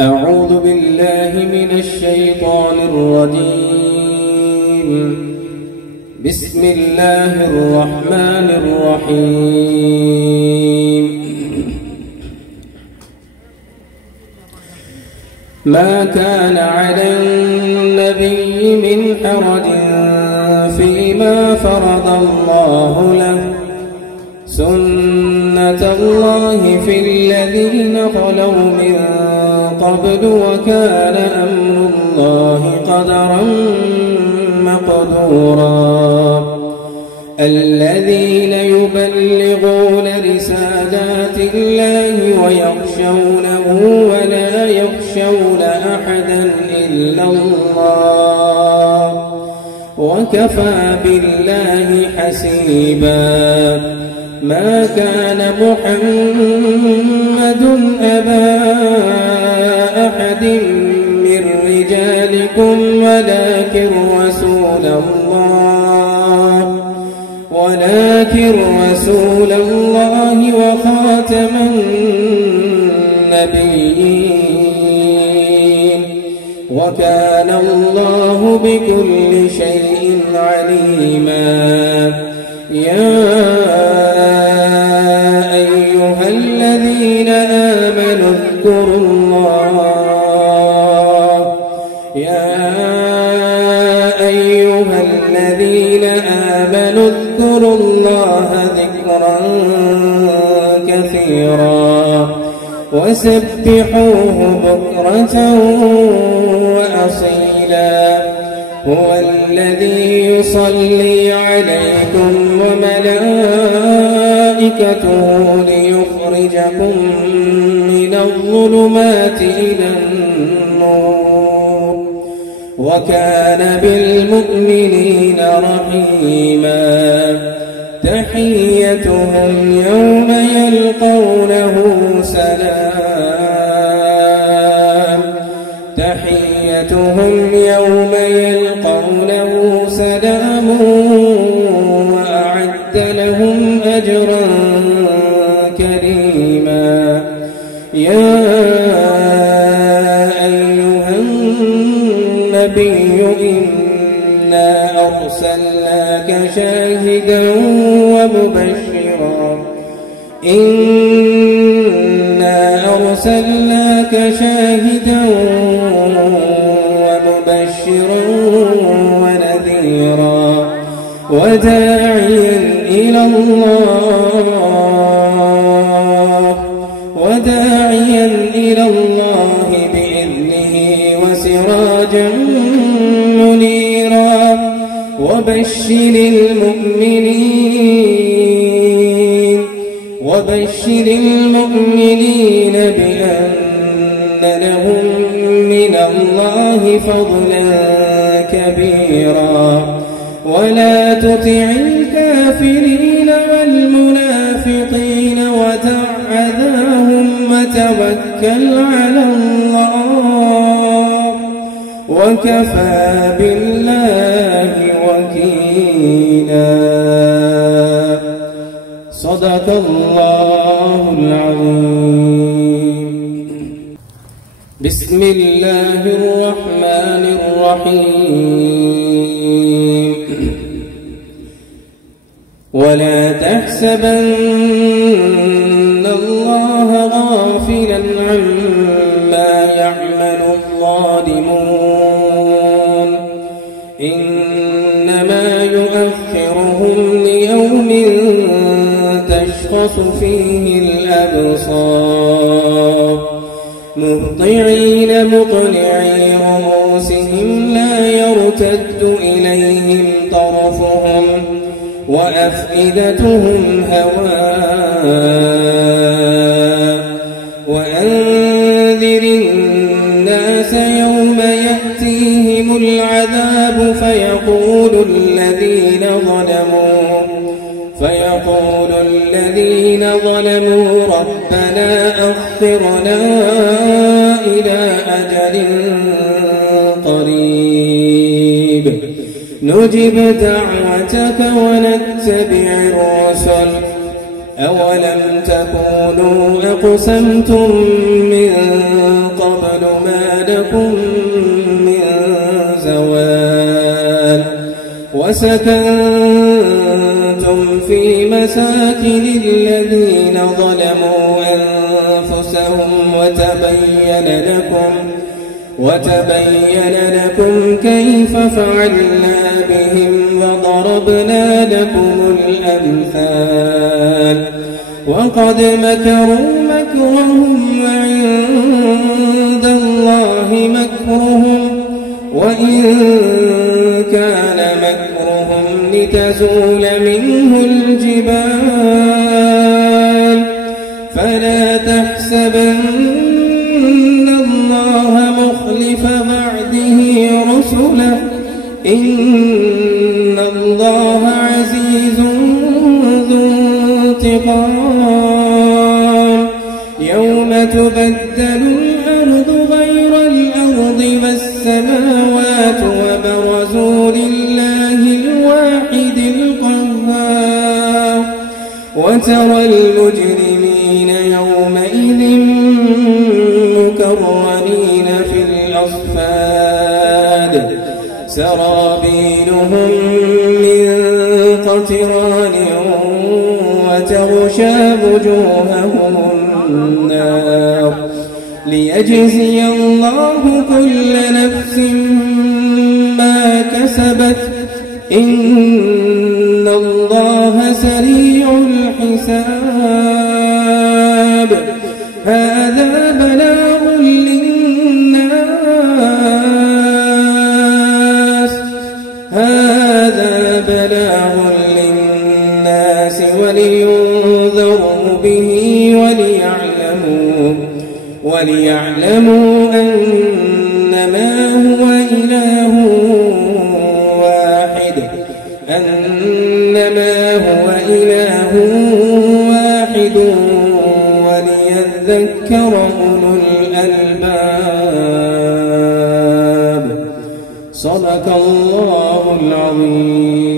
أعوذ بالله من الشيطان الرجيم. بسم الله الرحمن الرحيم. ما كان على النبي من حرج فيما فرض الله له، سنة الله في الذين خلوا من قبل، وكان أمر الله قدرا مقدورا. الذين يبلغون رسالات الله ويخشونه ولا يخشون أحدا إلا الله، وكفى بالله حسيبا. ما كان محمد أبا أحد من رجالكم ولكن رسول الله وخاتم النبيين، وكان الله بكل شيء عليما. يا أيها الذين آمنوا اذكروا الله ذكرا كثيرا، وسبحوه بكرة وأصيلا. هو الذي يصلي عليكم وملائكته ليخرجكم من الظلمات إلى النور، وكان بالمؤمنين رحيما. تحيتهم يوم يلقونه سلام، تحيتهم يوم يلقونه سلام، وأعد لهم أجرا كريما. يا أيها النبي إنا أرسلناك شاهدا ومبشرا، إنا أرسلناك شاهدا ومبشرا ونذيرا، وداعيا إلى الله بإذنه وسراجا منيرا. وبشر المؤمنين بأن لهم من الله فضلا كبيرا. ولا تطع الكافرين والمنافقين ودع أذاهم وتوكل على الله، وكفى بالله وكيلا. صدق الله العظيم. بسم الله الرحمن الرحيم. ولا تحسبن الله غافلا عما يعمل الظالمون، إنما يؤخرهم ليوم تشخص فيه الأبصار، مهطعين مقنعي رؤوسهم لا يرتد إليهم طرفهم وأفئدتهم هواء. وأنذر الناس يوم يأتيهم العذاب فيقول الذين ظلموا ربنا أخرنا إلى أجل قريب نجب دعوتك ونتبع الرسل أولم تكونوا أقسمتم من قبل ما لكم من زوال وسكنتم في مساكن الذين ظلموا أنفسهم وتبين لكم كيف فعلنا بهم وضربنا لكم الأمثال وقد مكروا مكرهم وعند الله مكرهم وإن كان مكرهم لتزول منه الجبال فلا تحسبن الله مخلف وعده رسله إن الله عزيز ذو انتقام يوم تبدل الأرض غير الأرض والسماوات وبرزوا لله الواحد القهار وترى المجرمين يومئذ مكرمين في الأصفاد سرابيلهم من قطران وتغشى وجوههم النار ليجزي الله كل نفس ما كسبت إن الله سريع الحساب هذا بلاغ للناس ولينذروا به وليعلموا أنما هو إله واحد وليذكر أولو الألباب صدق الله العظيم.